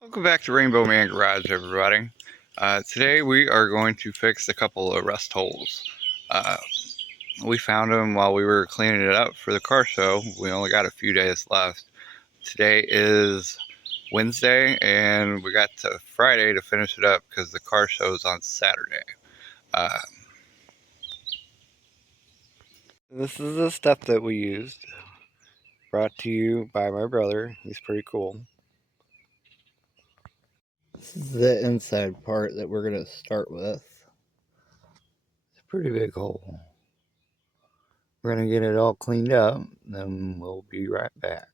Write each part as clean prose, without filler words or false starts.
Welcome back to Rainbow Man Garage, everybody. Today we are going to fix a couple of rust holes. Uh, we found them while we were cleaning it up for the car show. We only got a few days left. Today is Wednesday, and we got to Friday to finish it up because the car show is on Saturday. This is the stuff that we used. Brought to you by my brother. He's pretty cool. This is the inside part that we're going to start with. It's a pretty big hole. We're going to get it all cleaned up, then we'll be right back.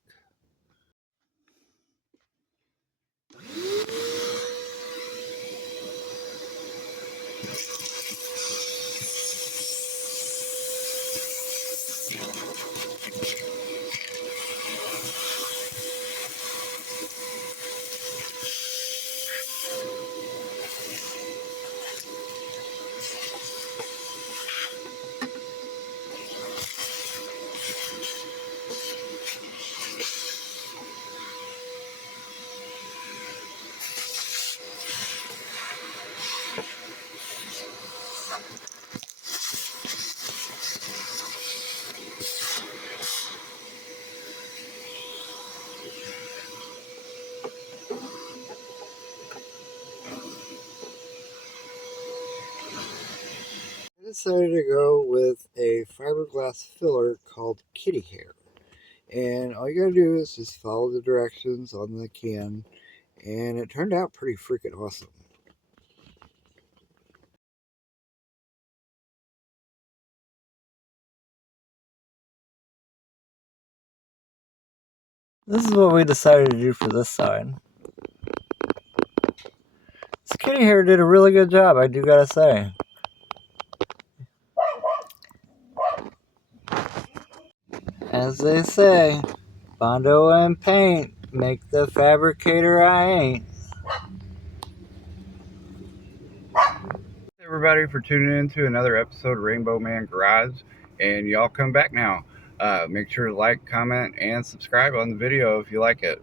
I decided to go with a fiberglass filler called kitty hair. And all you gotta do is just follow the directions on the can, and it turned out pretty freaking awesome. This is what we decided to do for this side. This kitty hair did a really good job, I do gotta say. As they say, Bondo and paint make the fabricator I ain't. Everybody for tuning in to another episode of Rainbow Man Garage, and y'all come back now. Make sure to like, comment, and subscribe on the video if you like it.